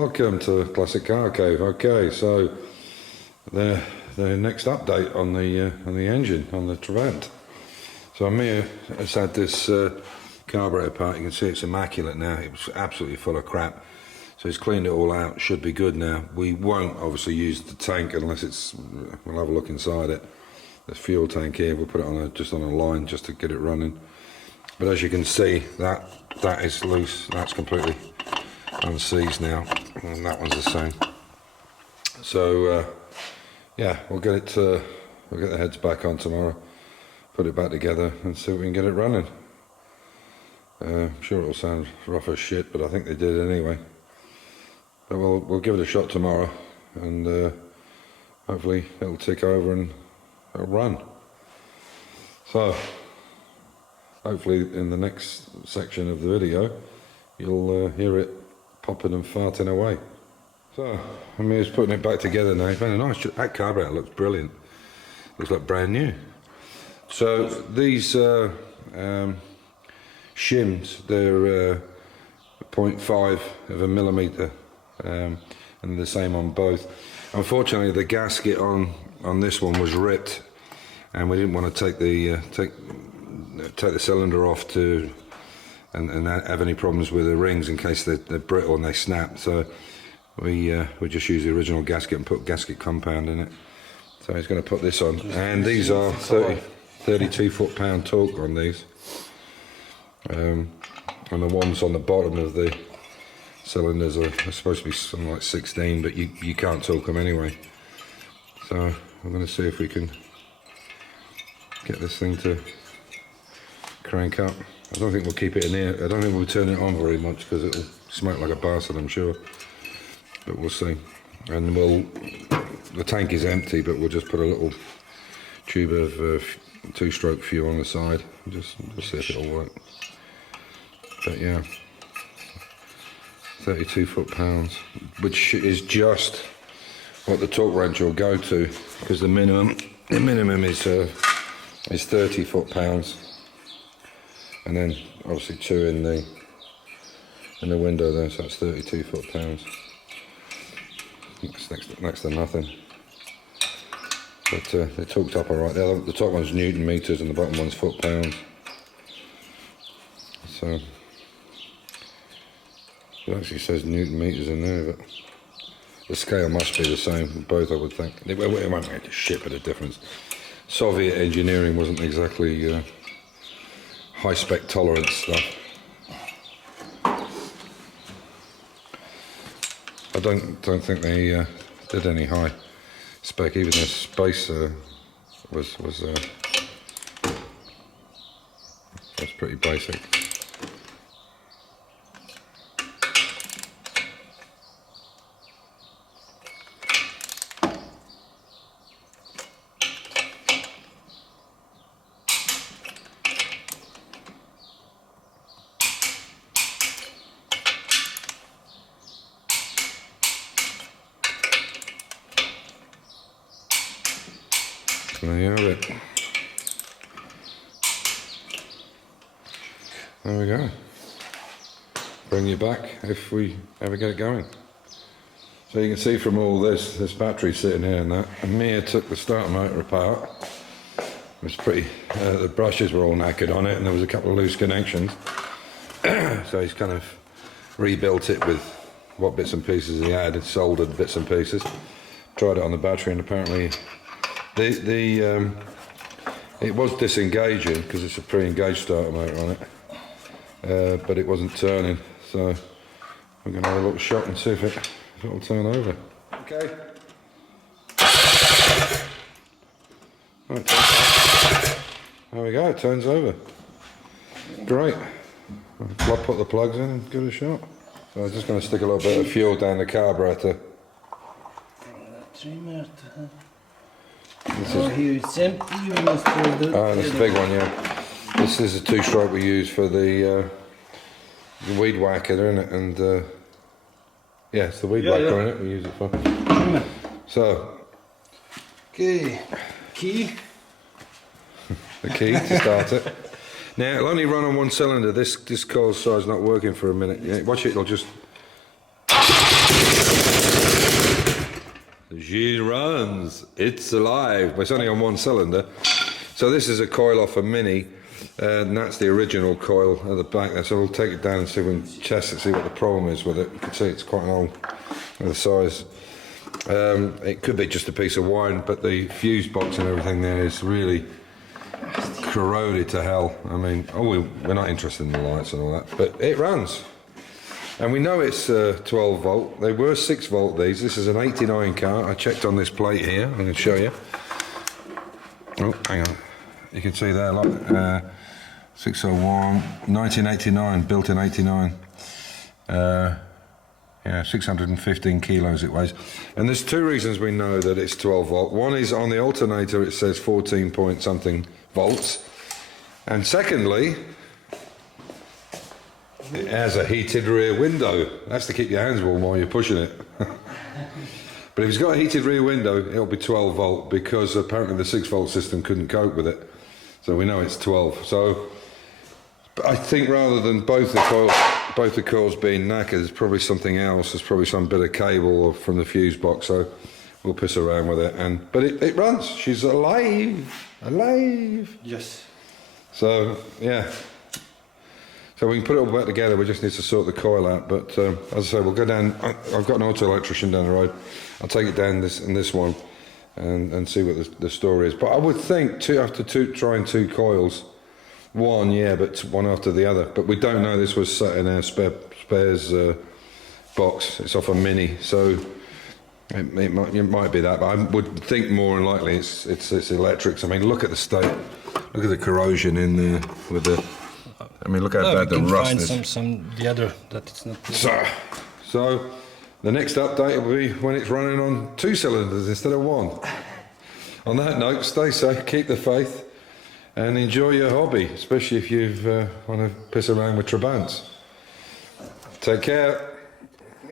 Welcome to Classic Car Cave. Okay, so the next update on the engine on the Trabant. So Amir has had this carburetor part. You can see it's immaculate now. It was absolutely full of crap. So he's cleaned it all out. Should be good now. We won't obviously use the tank unless it's. We'll have a look inside it. There's fuel tank here. We'll put it just on a line just to get it running. But as you can see, that is loose. That's completely unseized now, and that one's the same. So yeah, we'll get the heads back on tomorrow, put it back together and see if we can get it running. I'm sure it'll sound rough as shit, but I think they did anyway. But we'll give it a shot tomorrow, and hopefully it'll tick over and it'll run. So hopefully in the next section of the video you'll hear it popping and farting away. So Amir's putting it back together now. Very nice. That carburetor looks brilliant. Looks like brand new. So these shims, they're 0.5 of a millimeter, and the same on both. Unfortunately, the gasket on this one was ripped, and we didn't want to take the cylinder off and have any problems with the rings in case they're brittle and they snap. So we just use the original gasket and put gasket compound in it. So he's going to put this on, and these are 32 foot-pound torque on these, and the ones on the bottom of the cylinders are supposed to be something like 16, but you can't torque them anyway. So I'm going to see if we can get this thing to crank up. I don't think we'll keep it in here. I don't think we'll turn it on very much because it'll smoke like a bastard, I'm sure. But we'll see. And the tank is empty, but we'll just put a little tube of two-stroke fuel on the side. Just see if it'll work. But yeah, 32 foot-pounds, which is just what the torque wrench will go to, because the minimum is 30 foot-pounds. And then obviously 2 in the window there, so that's 32 foot-pounds. It's next to nothing. But they're torqued up alright. The top one's Newton meters and the bottom one's foot-pounds. So it actually says Newton meters in there, but the scale must be the same, both I would think. It won't make a shit bit of difference. Soviet engineering wasn't exactly high-spec tolerance stuff. I don't think they did any high spec. Even the space was pretty basic. There you have it. There we go. Bring you back if we ever get it going. So you can see from all this battery sitting here and that. Amir took the starter motor apart. It was pretty, the brushes were all knackered on it and there was a couple of loose connections. So he's kind of rebuilt it with what bits and pieces he had, soldered bits and pieces. Tried it on the battery and apparently it was disengaging because it's a pre-engaged starter motor on it, but it wasn't turning. So I'm going to have a little shot and see if it'll turn over. Okay. Right, there we go. It turns over. Great. I'll put the plugs in and give it a shot. So I'm just going to stick a little bit of fuel down the carburetor. Here it's empty, you must put the... Oh, that's a big one, yeah. This is a two-stroke we use for the weed whacker, isn't it? And yeah, it's the weed whacker, isn't it? We use it for. So, okay, key. The key to start it. Now it'll only run on one cylinder. This coil side's not working for a minute. Yeah, watch it. It'll just. She runs. It's alive. But it's only on one cylinder. So this is a coil off a Mini, and that's the original coil at the back there. So we'll take it down and see if we can test it, see what the problem is with it. You can see it's quite an old size. It could be just a piece of wine, but the fuse box and everything there is really corroded to hell. I mean, we're not interested in the lights and all that, but it runs. And we know it's 12 volt. They were 6 volt these. This is an 89 car. I checked on this plate here. I'm going to show you. Oh, hang on. You can see there, like 601, 1989, built in 89. Yeah, 615 kilos it weighs. And there's 2 reasons we know that it's 12 volt. One is on the alternator it says 14 point something volts. And secondly, it has a heated rear window. That's to keep your hands warm while you're pushing it. But if it's got a heated rear window, it'll be 12 volt because apparently the 6 volt system couldn't cope with it. So we know it's 12. So I think rather than both the coils being knackered, there's probably something else. There's probably some bit of cable from the fuse box. So we'll piss around with it. But it runs. She's alive. Alive. Yes. So yeah. So we can put it all back together. We just need to sort the coil out. But as I say, we'll go down. I've got an auto electrician down the road. I'll take it down this one and see what the story is. But I would think trying 2 coils. One, yeah, but one after the other. But we don't know this was sat in our spares box. It's off a Mini, so it might be that. But I would think more than likely it's electrics. I mean, look at the state. Look at the corrosion in there with the. I mean, look how bad the rust is. Find some the other that it's not. So the next update will be when it's running on 2 cylinders instead of 1. On that note, stay safe, keep the faith, and enjoy your hobby, especially if you want to piss around with Trabants. Take care.